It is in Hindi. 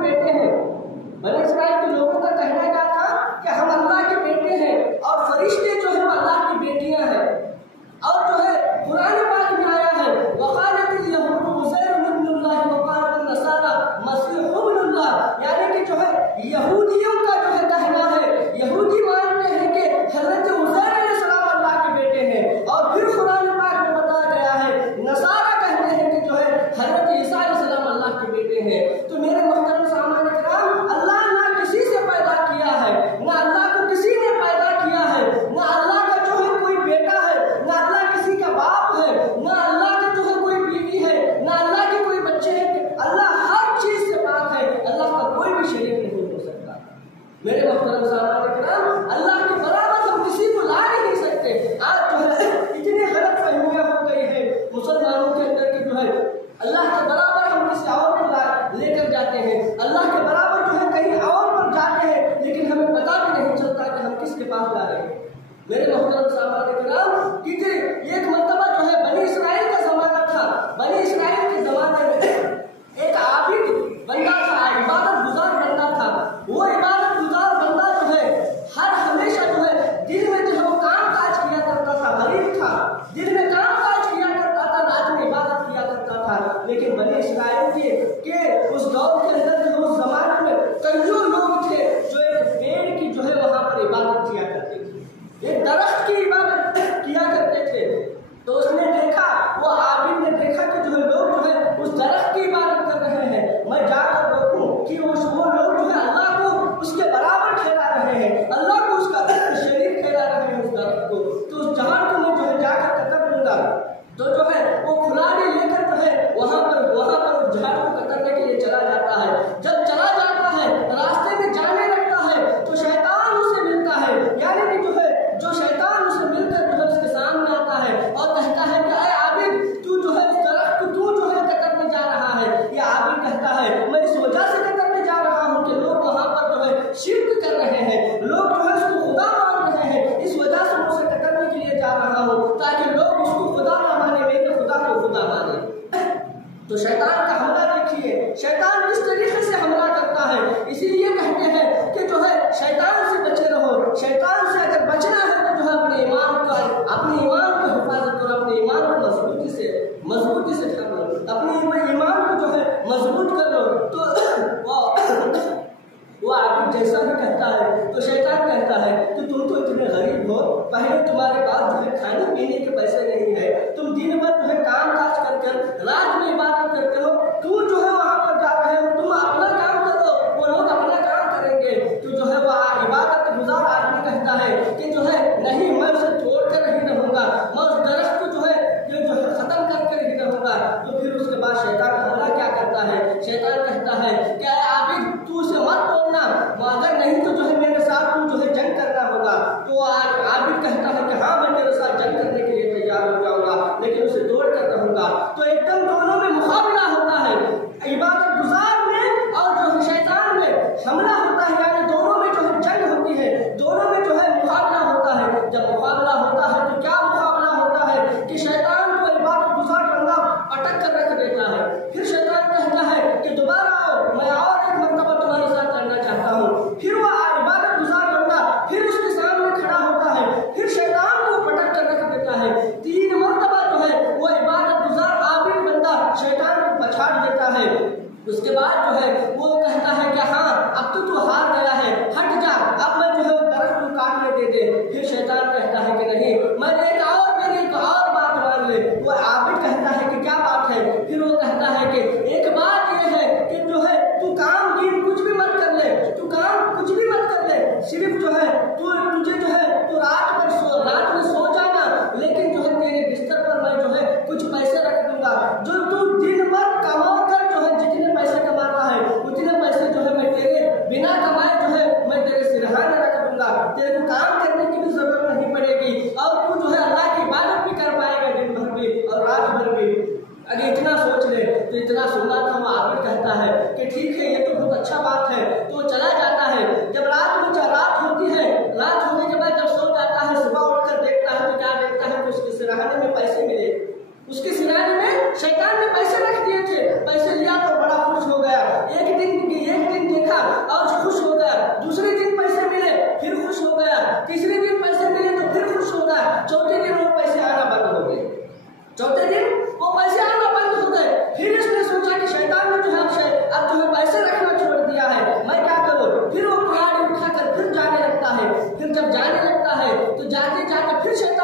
के बेटे हैं। बनी इस्राइल के लोगों का कहना क्या था कि हम अल्लाह के बेटे हैं और फरिश्ते जो है वो अल्लाह की बेटियां हैं। और जो है कुरान पाक में आया है वक़ालतिल यहूद उज़ैर इब्नुल्लाह व क़ालतिन नसारा मसीह इब्नुल्लाह, यानी कि जो है यहूदियों का जो है कहना है, यहूदी मानते हैं कि हज़रत उज़ैर अलैहिस्सलाम अल्लाह के बेटे हैं। और फिर कुरान पाक में बताया गया है नसारा कहते हैं कि जो है हज़रत ईसा अलैहिस्सलाम अल्लाह के बेटे हैं। तो मेरे मोहतरम सामने किराम, अल्लाह ना किसी से पैदा किया है, ना अल्लाह को किसी ने पैदा किया है, ना अल्लाह का जो है कोई बेटा है, ना अल्लाह किसी का बाप है, ना अल्लाह का जो है कोई बीवी है, ना अल्लाह के कोई बच्चे हैं। अल्लाह हर चीज से पाक है, अल्लाह का कोई भी शरीक नहीं हो सकता। मेरे मोहतरम सामने किराम, अल्लाह के बराबर हम किसी को ला नहीं सकते। आज जो है इतनी गलत फहमियां हो गई है मुसलमानों के अंदर कि जो है अल्लाह के बराबर हम किसी और को लेकर जाते हैं, अल्लाह के बराबर जो है कहीं और पर जाते हैं, लेकिन हमें पता भी नहीं चलता कि हम किसके पास जा रहे हैं। मेरे मोहतरम सामने किराम, कीजिए एक मर्तबा जो है बनी इस्राइल का ज़माना था। बनी इस्राइल के ज़माने में एक आबिद बंदा था, इबादत गुजार बंदा था। वो इबादत गुजार बंदा जो है हर हमेशा जो है दिन में जो है वो काम काज किया करता था, गरीब था, दिन में काम काज किया करता था, रात में इबादत किया करता था। लेकिन बनी इस्राइल के उस दौर के अंदर जो उस जमाने में कईयों लोग थे जो एक पेड़ की जो है वहां पर इबादत किया करते थे, एक दरख्त की इबादत किया करते थे। तो उसने देखा, वो आबिद ने देखा कि जो है लोग जो है उस दरख्त की इबादत कर रहे हैं। मैं जाकर देखूं कि वो लोग जो है अल्लाह को उसके बराबर ठहरा रहे हैं, अल्लाह को उसका शरीक ठहरा रहे हैं उस दरख्त को। तो उस जहां को मैं जो है जाकर कतर लूंगा। तो जो है वो खुलाने लेकर जो है वहां पर उस झाड़ को कतरने के लिए चला जाता है। जब चला जाता है, रास्ते में जाने लगता है तो शैतान उसे मिलता है, यानी कि जो है जो शैतान उसे मिलकर जो है उसके सामने आता है और कहता है कि अरे आबिद, तू जो है उस दरख्त को तू जो है कतरने जा रहा है। ये आबिद कहता है मैं इस वजह से कतरने जा रहा हूँ कि लोग वहां पर जो है शिर्क कर रहे हैं, लोग जो है उसको खुदा मान रहे हैं, इस वजह से मैं उसे कतरने के लिए जा रहा हूँ ताकि लोग उसको खुदा ना माने, मेरे खुदा को खुदा माने। तो शैतान का हमला देखिए, शैतान किस तरीके से हमला करता है। इसीलिए कहते हैं कि जो है शैतान से बचे रहो। शैतान से अगर बचना है तो जो है अपने ईमान को हिफाजत करो, अपने ईमान को मजबूती से कर लो, अपने ईमान को जो है मजबूत कर लो। तो वो आबिद जैसा भी कहता है तो शैतान कहता है कि तुम तो इतने गरीब हो, पहले तुम्हारे पास जो है खाने पीने के पैसे नहीं है, तुम दिन भर जो है काम काज कर रात में इबादत करते हो, तू जो है वहां पर जा रहे हो, तुम अपना काम करो, वो लोग अपना काम करेंगे। तो जो है वो इबादत गुजार आदमी कहता है कि जो है नहीं, मैं उसे छोड़कर नहीं रहूंगा, मैं उस दरख्त को जो है खत्म करके नहीं रहूंगा। तो फिर उसके बाद शैतान हमला क्या करता है, शैतान कहता है क्या आबिद तू उसे मत तोड़ना, अगर नहीं तो जो है मेरे साथ तू जो है जंग करना होगा। तो आबिद कहता है कि हाँ मैं तेरे साथ जंग करने के लिए तैयार हो जाऊंगा, लेकिन उसे तोड़ कर रहूंगा। तो एकदम दोनों में मुकाबला होता है, इबादत गुजार में और जो है शैतान में हमला होता है, यानी दोनों में जो है जंग होती है, दोनों में जो है मुकाबला होता है। जब मुकाबला होता है तो क्या मुकाबला होता है कि शैतान को इबादत गुजार बंदा पटक कर रख देता है। फिर शैतान कहता है कि दोबारा आओ, मैं और एक मर्तबा तुम्हारे साथ लड़ना चाहता हूँ। फिर वो इबादत गुजार बंदा फिर उसके सामने खड़ा होता है, फिर शैतान को पटक कर रख देता है। 3 मर्तबा जो है वो इबादत गुजार आबिद बंदा शैतान को पछाड़ देता है। उसके बाद जो है वो कहता है कि हाँ अब तो तू हार गया है, हट जा, अब मैं जो है दरख्त को काटने दे दे। फिर शैतान कहता है कि नहीं, मैंने मेरी एक और बात मान ले। वो आबिद कहता है कि क्या बात है। फिर वो कहता है कि एक बात ये है कि जो है तू काम दिन कुछ भी मत कर ले, तू काम कुछ भी मत कर ले, सिर्फ जो है तुझे जो है तू रात में सो जाना, लेकिन जो है तेरे बिस्तर पर मैं जो है कुछ पैसे रख दूंगा, जो तू दिन भर कमा कर जो है जितने पैसे कमाता है उतने पैसे जो है मैं तेरे बिना कमाए जो है मैं तेरे सिरहाने रख दूंगा, तेरे को काम करने की भी जरूरत नहीं पड़ेगी और तू जो है अल्लाह की इबादत भी कर पाएगा दिन भर भी और रात भर भी। अगर इतना सोच ले तो इतना सुनना था। वो आबिद कहता है कि ठीक है, ये तो बहुत अच्छा बात है। तो चला जाता है। जब रात होती है, रात होने के बाद जब सो जाता है, सुबह उठकर देखता है तो क्या देखता है कि उसके सिरहाने में पैसे मिले। उसके सिरहाने में शैतान ने पैसे रख दिए थे, पैसे लिया तो बड़ा खुश हो गया। एक दिन जाते जाते फिर शैतान